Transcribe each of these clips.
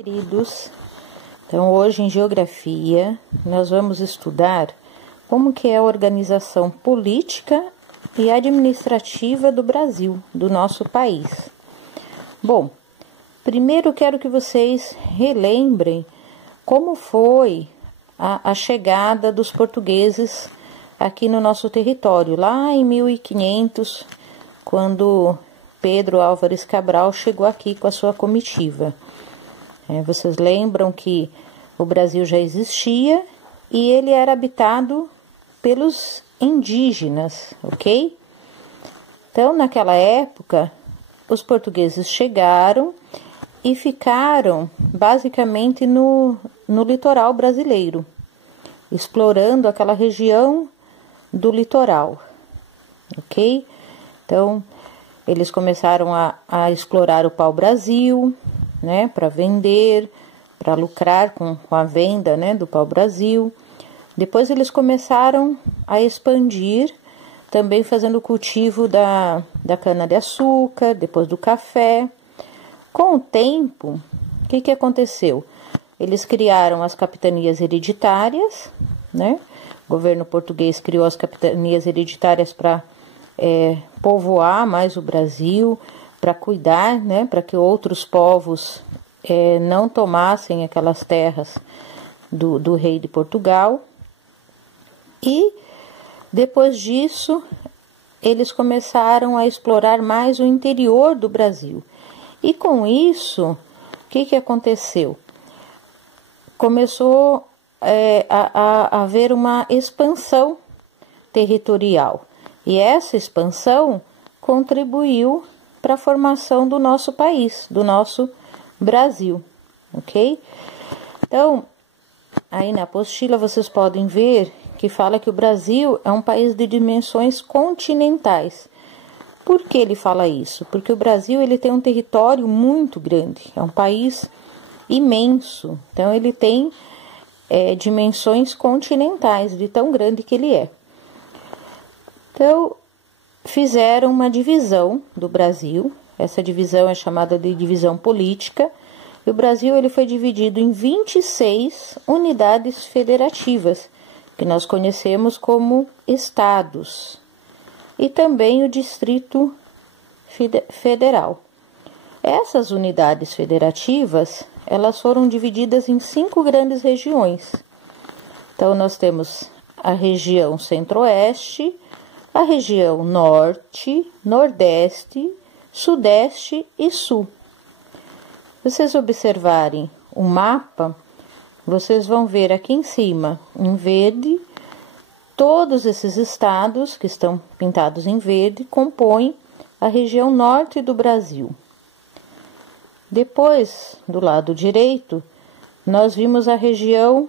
Queridos, então hoje em Geografia nós vamos estudar como que é a organização política e administrativa do Brasil, do nosso país. Bom, primeiro quero que vocês relembrem como foi a chegada dos portugueses aqui no nosso território, lá em 1500, quando Pedro Álvares Cabral chegou aqui com a sua comitiva. Vocês lembram que o Brasil já existia e ele era habitado pelos indígenas, ok? Então, naquela época, os portugueses chegaram e ficaram basicamente no litoral brasileiro, explorando aquela região do litoral, ok? Então, eles começaram a explorar o pau-brasil, né, para vender, para lucrar com a venda, né, do pau-brasil. Depois eles começaram a expandir, também fazendo o cultivo da cana-de-açúcar, depois do café. Com o tempo, o que aconteceu? Eles criaram as capitanias hereditárias, né? O governo português criou as capitanias hereditárias para povoar mais o Brasil, para cuidar, né, para que outros povos não tomassem aquelas terras do rei de Portugal. E depois disso, eles começaram a explorar mais o interior do Brasil. E com isso, o que aconteceu? Começou a haver uma expansão territorial. E essa expansão contribuiu para a formação do nosso país, do nosso Brasil, ok? Então, aí na apostila vocês podem ver que fala que o Brasil é um país de dimensões continentais. Por que ele fala isso? Porque o Brasil ele tem um território muito grande, é um país imenso, então ele tem dimensões continentais, de tão grande que ele é. Então, fizeram uma divisão do Brasil, essa divisão é chamada de divisão política, e o Brasil ele foi dividido em 26 unidades federativas, que nós conhecemos como estados, e também o Distrito Federal. Essas unidades federativas, elas foram divididas em 5 grandes regiões. Então, nós temos a região centro-oeste, a região norte, nordeste, sudeste e sul. Se vocês observarem o mapa, vocês vão ver aqui em cima, em verde, todos esses estados que estão pintados em verde compõem a região norte do Brasil. Depois, do lado direito, nós vimos a região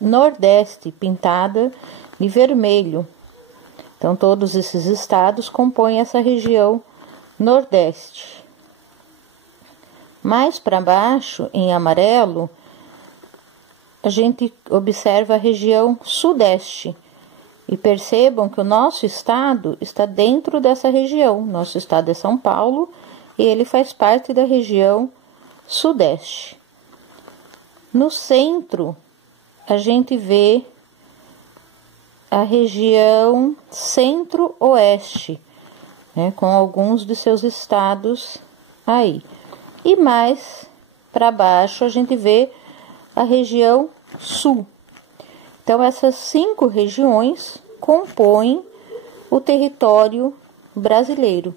nordeste, pintada de vermelho. Então, todos esses estados compõem essa região nordeste. Mais para baixo, em amarelo, a gente observa a região sudeste. E percebam que o nosso estado está dentro dessa região. Nosso estado é São Paulo e ele faz parte da região sudeste. No centro, a gente vê a região centro-oeste, né, com alguns de seus estados aí. E mais para baixo a gente vê a região sul. Então, essas 5 regiões compõem o território brasileiro.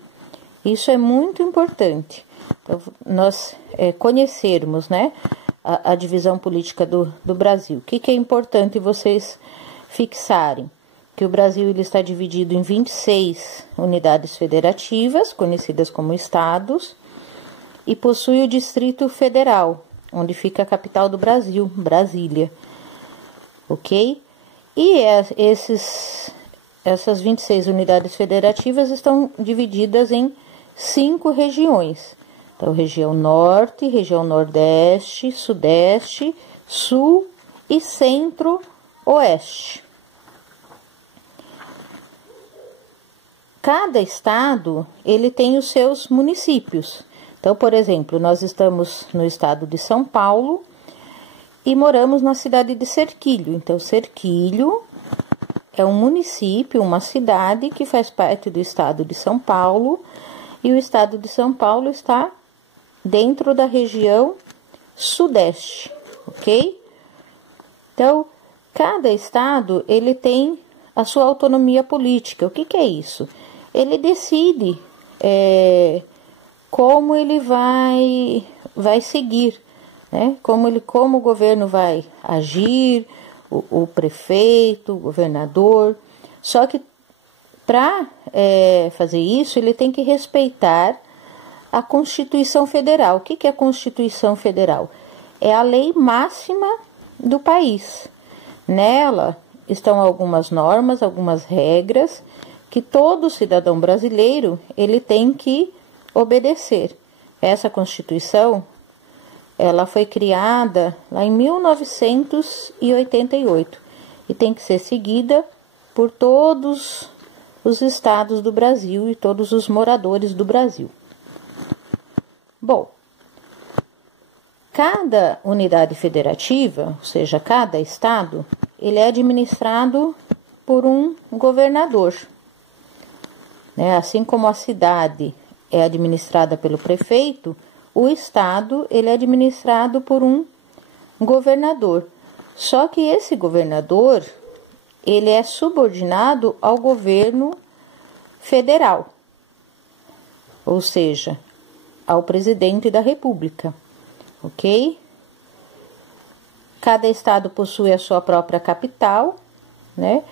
Isso é muito importante. Então, nós conhecermos, né, a divisão política do Brasil. O que é importante vocês fixarem? Que o Brasil ele está dividido em 26 unidades federativas, conhecidas como estados, e possui o Distrito Federal, onde fica a capital do Brasil, Brasília. Ok? E essas 26 unidades federativas estão divididas em 5 regiões. Então, região norte, região nordeste, sudeste, sul e centro-oeste. Cada estado, ele tem os seus municípios. Então, por exemplo, nós estamos no estado de São Paulo e moramos na cidade de Serquilho. Então, Serquilho é um município, uma cidade que faz parte do estado de São Paulo, e o estado de São Paulo está dentro da região sudeste, ok? Então, cada estado, ele tem a sua autonomia política. O que é isso? Ele decide como ele vai seguir, né? Como o governo vai agir, o prefeito, o governador. Só que para fazer isso, ele tem que respeitar a Constituição Federal. O que é a Constituição Federal? É a lei máxima do país. Nela estão algumas normas, algumas regras que todo cidadão brasileiro ele tem que obedecer. Essa Constituição, ela foi criada lá em 1988 e tem que ser seguida por todos os estados do Brasil e todos os moradores do Brasil. Bom, cada unidade federativa, ou seja, cada estado, ele é administrado por um governador, né? Assim como a cidade é administrada pelo prefeito, o estado ele é administrado por um governador. Só que esse governador, ele é subordinado ao governo federal, ou seja, ao presidente da República, ok? Cada estado possui a sua própria capital, né?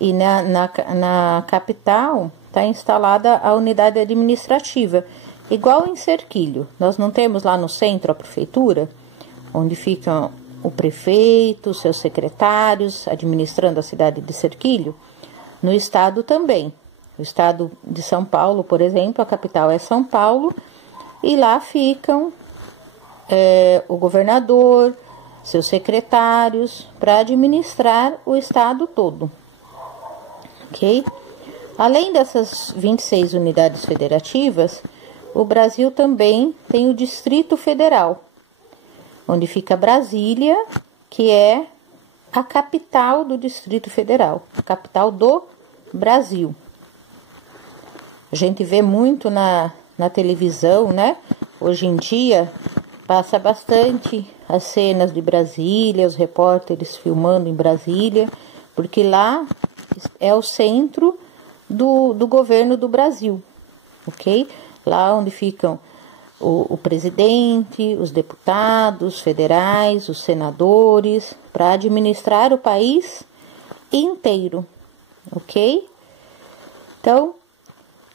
E na capital está instalada a unidade administrativa, igual em Serquilho. Nós não temos lá no centro a prefeitura, onde ficam o prefeito, seus secretários, administrando a cidade de Serquilho. No estado também. O estado de São Paulo, por exemplo, a capital é São Paulo, e lá ficam o governador, seus secretários, para administrar o estado todo, ok? Além dessas 26 unidades federativas, o Brasil também tem o Distrito Federal, onde fica Brasília, que é a capital do Distrito Federal, a capital do Brasil. A gente vê muito na televisão, né? Hoje em dia passa bastante as cenas de Brasília, os repórteres filmando em Brasília, porque lá é o centro do governo do Brasil, ok? Lá onde ficam o presidente, os deputados federais, os senadores, para administrar o país inteiro, ok? Então,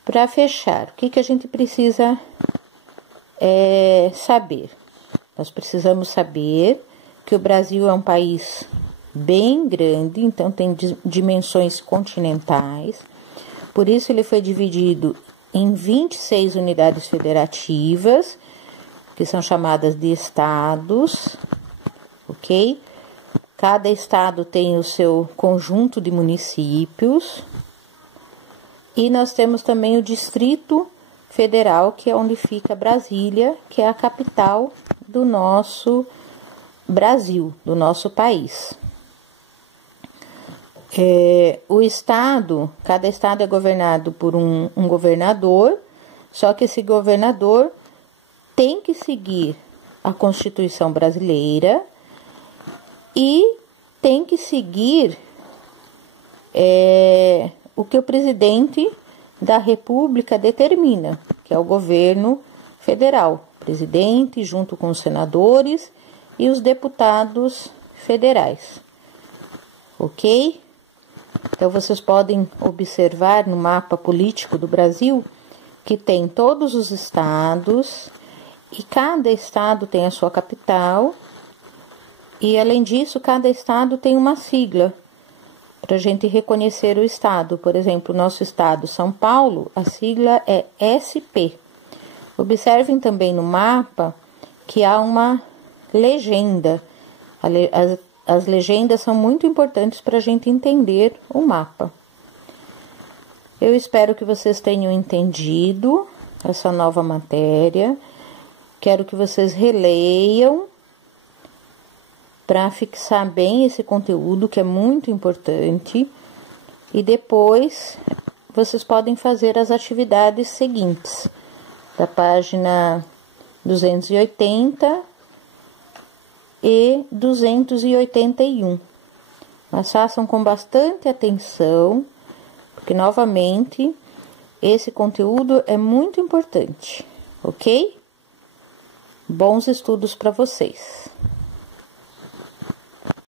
para fechar, o que a gente precisa saber? Nós precisamos saber que o Brasil é um país bem grande, então tem dimensões continentais, por isso ele foi dividido em 26 unidades federativas, que são chamadas de estados, ok? Cada estado tem o seu conjunto de municípios, e nós temos também o Distrito Federal, que é onde fica Brasília, que é a capital do nosso Brasil, do nosso país. Cada estado é governado por um governador, só que esse governador tem que seguir a Constituição brasileira e tem que seguir o que o presidente da República determina, que é o governo federal, presidente junto com os senadores e os deputados federais, ok? Então, vocês podem observar no mapa político do Brasil que tem todos os estados e cada estado tem a sua capital e, além disso, cada estado tem uma sigla para a gente reconhecer o estado. Por exemplo, o nosso estado, São Paulo, a sigla é SP. Observem também no mapa que há uma legenda. As legendas são muito importantes para a gente entender o mapa. Eu espero que vocês tenham entendido essa nova matéria Quero que vocês releiam para fixar bem esse conteúdo, que é muito importante. E depois vocês podem fazer as atividades seguintes, da página 280 e 281. Mas façam com bastante atenção, porque novamente esse conteúdo é muito importante, ok? Bons estudos para vocês!